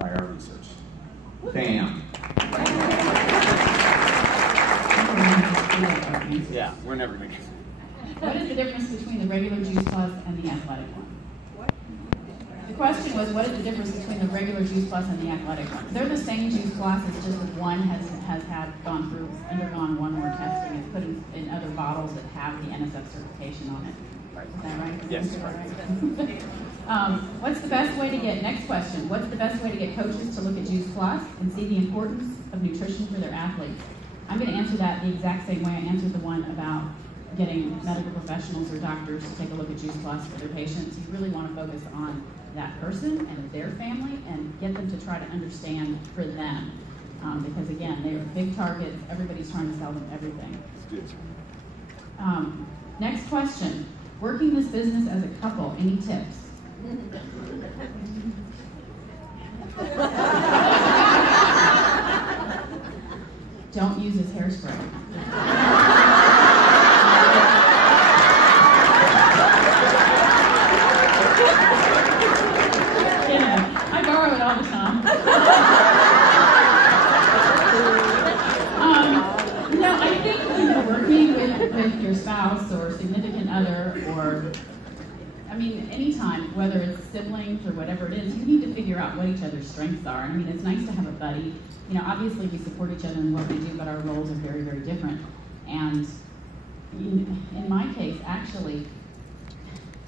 by our research. Bam. Yeah, we're never going to get it. What is the difference between the regular Juice Plus and the athletic one? The question was, what is the difference between the regular Juice Plus and the athletic one? They're the same Juice Plus, it's just that one has undergone one more testing. It's put in other bottles that have the NSF certification on it. Is that right? Yes. Right? What's the best way to get, next question, what's the best way to get coaches to look at Juice Plus and see the importance of nutrition for their athletes? I'm going to answer that the exact same way I answered the one about getting medical professionals or doctors to take a look at Juice Plus for their patients. You really want to focus on that person and their family and get them to try to understand for them. Because again, they're big targets, everybody's trying to sell them everything. Next question, working this business as a couple, any tips? Don't use his hairspray. I borrow it all the time. No, I think working with your spouse or significant other, or I mean, anytime, whether it's siblings or whatever it is, you need to figure out what each other's strengths are. I mean, it's nice to have a buddy. You know, obviously we support each other in what we do, but our roles are very, very different. And in my case, actually,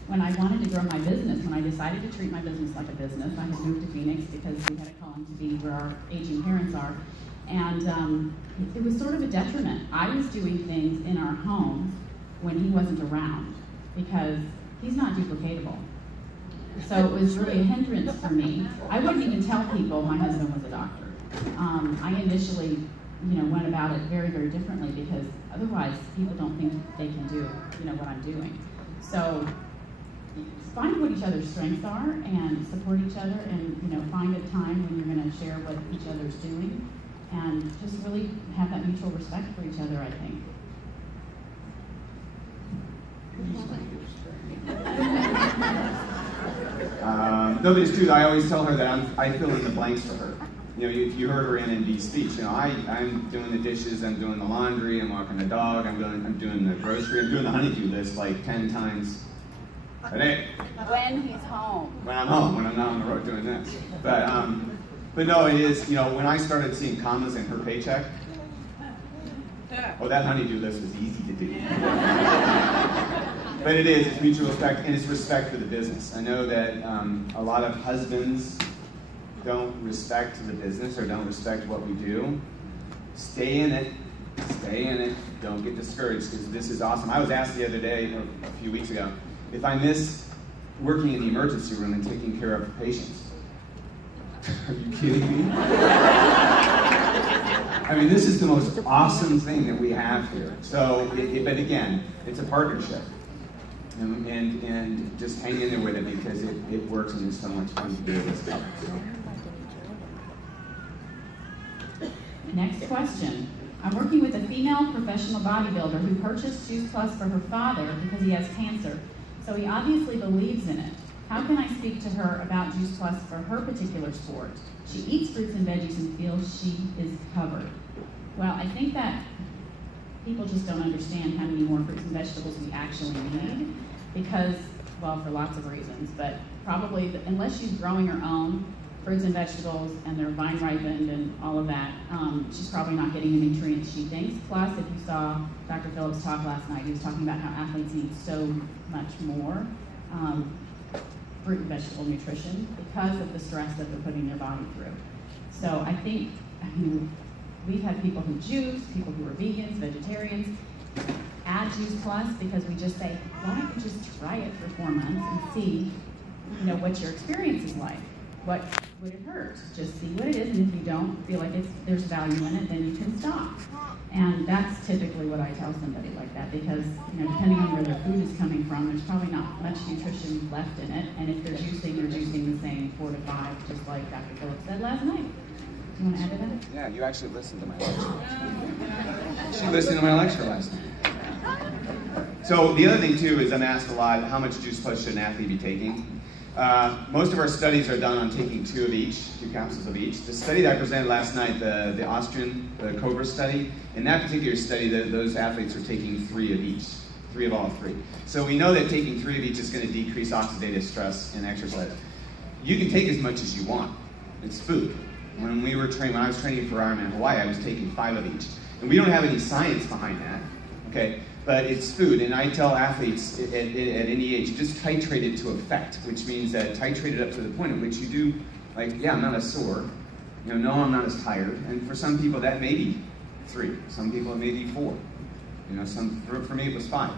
when I wanted to grow my business, when I decided to treat my business like a business, I had moved to Phoenix because we had a calling to be where our aging parents are. And it was sort of a detriment. I was doing things in our home when he wasn't around because he's not duplicatable. So it was really a hindrance for me. I wouldn't even tell people my husband was a doctor. I initially, went about it very, very differently because otherwise people don't think they can do, what I'm doing. So find what each other's strengths are and support each other, and find a time when you're going to share what each other's doing, and just really have that mutual respect for each other, I think. No, but it's true. I always tell her that I fill in the blanks for her. If you heard her NNB speech, I'm doing the dishes, I'm doing the laundry, I'm walking the dog, I'm doing the grocery, I'm doing the honeydew list like 10 times a day. When he's home. When I'm home, when I'm not on the road doing this. But no, it is, when I started seeing commas in her paycheck, that honeydew list was easy to do. But it's mutual respect, and it's respect for the business. I know that a lot of husbands don't respect the business or don't respect what we do. Stay in it, don't get discouraged, because this is awesome. I was asked the other day, or a few weeks ago, if I miss working in the emergency room and taking care of patients. Are you kidding me? I mean, this is the most awesome thing that we have here. So, but again, it's a partnership. And just hang in there with it, because it works and it's so much fun to do this stuff. So. Next question. I'm working with a female professional bodybuilder who purchased Juice Plus for her father because he has cancer. So he obviously believes in it. How can I speak to her about Juice Plus for her particular sport? She eats fruits and veggies and feels she is covered. Well, I think that people just don't understand how many more fruits and vegetables we actually need because, well, for lots of reasons, but probably unless she's growing her own fruits and vegetables and they're vine ripened and all of that, she's probably not getting the nutrients she thinks. Plus, if you saw Dr. Phillips talk last night, he was talking about how athletes need so much more fruit and vegetable nutrition because of the stress that they're putting their body through. So I think, we've had people who juice, people who are vegans, vegetarians, add Juice Plus because we just say, why don't you just try it for 4 months and see, what your experience is like. What would it hurt? Just see what it is, and if you don't feel like there's value in it, then you can stop. And that's typically what I tell somebody like that, because depending on where their food is coming from, there's probably not much nutrition left in it. And if they're juicing the same 4 to 5, just like Dr. Phillips said last night. Do you want to add to that? Yeah, you actually listened to my lecture. She listened to my lecture last night. So the other thing too is I'm asked a lot, how much Juice Plus should an athlete be taking? Most of our studies are done on taking 2 of each, 2 capsules of each. The study that I presented last night, the Austrian, the COBRA study, in that particular study, those athletes are taking 3 of each, 3 of all 3. So we know that taking 3 of each is going to decrease oxidative stress in exercise. You can take as much as you want. It's food. When I was training for Ironman Hawaii, I was taking 5 of each. And we don't have any science behind that, okay? But it's food, and I tell athletes at any age, just titrate it to effect, which means that titrate it up to the point at which you do, like, yeah, I'm not as sore, no, I'm not as tired, and for some people that may be 3, some people it may be 4, for me it was 5.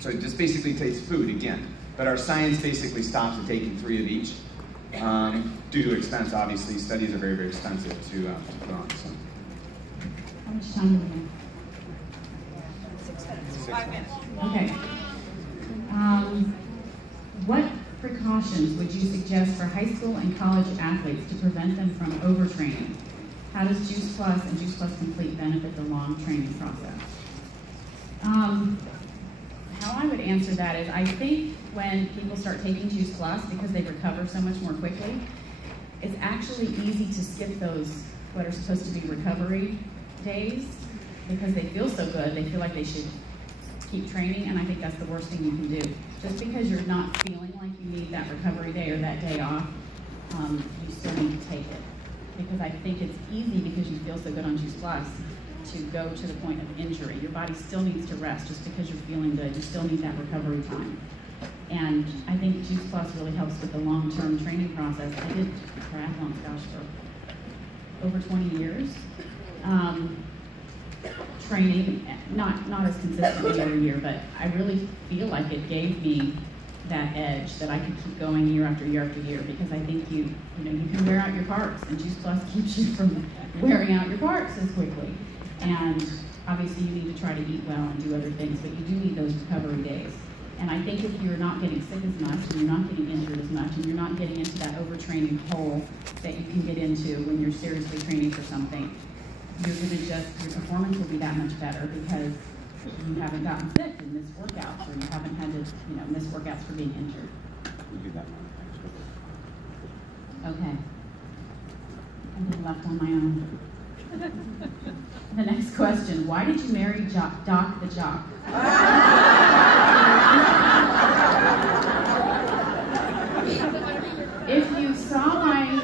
So it just basically takes food again, but our science basically stops at taking 3 of each, due to expense. Obviously, studies are very, very expensive to put on. So. How much time do we have? 5 minutes. Okay. What precautions would you suggest for high school and college athletes to prevent them from overtraining? How does Juice Plus and Juice Plus Complete benefit the long training process? How I would answer that is, I think when people start taking Juice Plus, because they recover so much more quickly, it's actually easy to skip those, what are supposed to be recovery days, because they feel so good, they feel like they should keep training, and I think that's the worst thing you can do. Just because you're not feeling like you need that recovery day or that day off, you still need to take it. Because I think it's easy, because you feel so good on Juice Plus, to go to the point of injury. Your body still needs to rest just because you're feeling good. You still need that recovery time. And I think Juice Plus really helps with the long-term training process. I did triathlons, for over 20 years. Training, not as consistently every year, but I really feel like it gave me that edge that I could keep going year after year after year, because I think you can wear out your parts, and Juice Plus keeps you from wearing out your parts as quickly. And obviously you need to try to eat well and do other things, but you do need those recovery days. And I think if you're not getting sick as much, and you're not getting injured as much, and you're not getting into that overtraining hole that you can get into when you're seriously training for something, your performance will be that much better, because you haven't gotten sick and missed workouts, or you haven't had to, miss workouts for being injured. We do that one. Okay. I've been left on my own. The next question: why did you marry Doc the Jock? If you saw my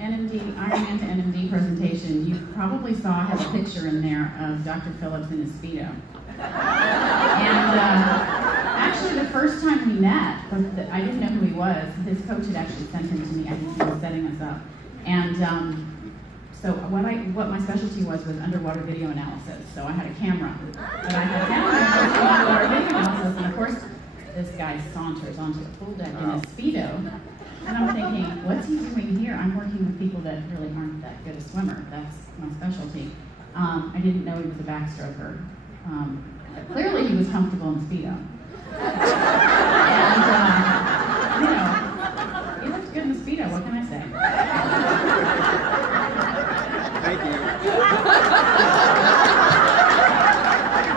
NMD, Ironman to NMD presentation, you probably saw I have a picture in there of Dr. Phillips in his Speedo. And actually the first time we met, I didn't know who he was. His coach had actually sent him to me. I think he was setting us up. And so what my specialty was underwater video analysis. So I had a camera. But I had a camera for underwater video analysis, and of course, this guy saunters onto the pool deck in his Speedo. And I'm thinking, what's he doing here? I'm working with people that really aren't that good a swimmer. That's my specialty. I didn't know he was a backstroker. But clearly he was comfortable in Speedo. And, he looked good in the Speedo, what can I say? Thank you.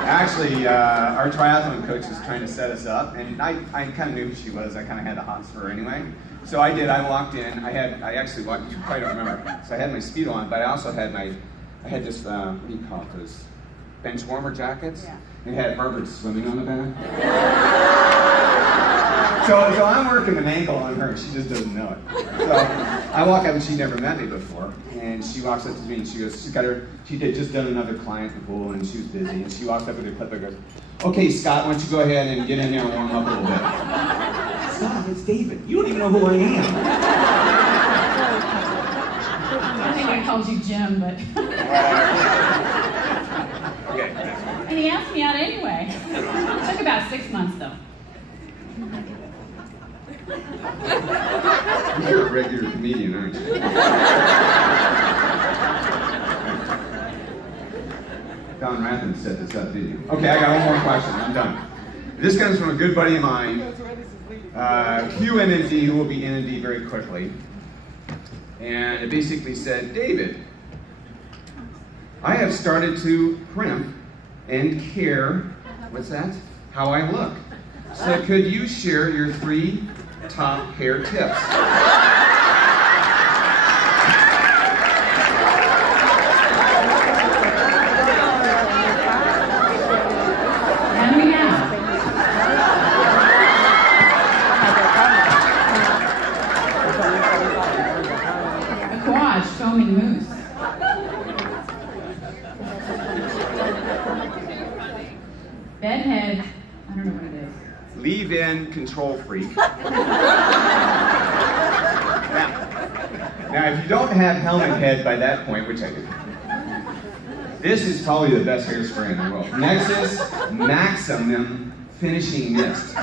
Actually, our triathlon coach was trying to set us up, and I kind of knew who she was. I kind of had the hots for her anyway. So I did. I walked in. I actually walked. You probably don't remember. So I had my Speedo on, but I also had this. What do you call it? Those bench warmer jackets. Yeah. And it had birds swimming on the back. So I'm working an ankle on her, and she just doesn't know it. So I walk up, and she never met me before, and she walks up to me, and she goes, she had just done another client in the pool, and she was busy, and she walks up with her clip and goes, "Okay, Scott, why don't you go ahead and get in there and warm up a little bit." Scott, it's David. You don't even know who I am. I think I called you Jim, but... Okay. And he asked me out anyway. It took about 6 months, though. You're a regular comedian, aren't you? Don Rathman set this up, didn't you? Okay, I got one more question. I'm done. This comes from a good buddy of mine, QNND, who will be NND very quickly. And it basically said, "David, I have started to primp and care," what's that? "How I look. So could you share your 3 top hair tips. And we have a quad foaming moose. Bedhead, I don't know what it is. Leave-in control freak. Now, if you don't have helmet head by that point, which I do, this is probably the best hairspray in the world. Nexus Maximum Finishing Mist.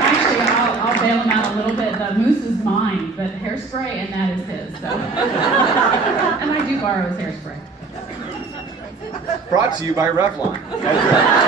Actually, I'll bail him out a little bit. The moose is mine, but hairspray and that is his. So. And I do borrow his hairspray. Brought to you by Revlon. That's right.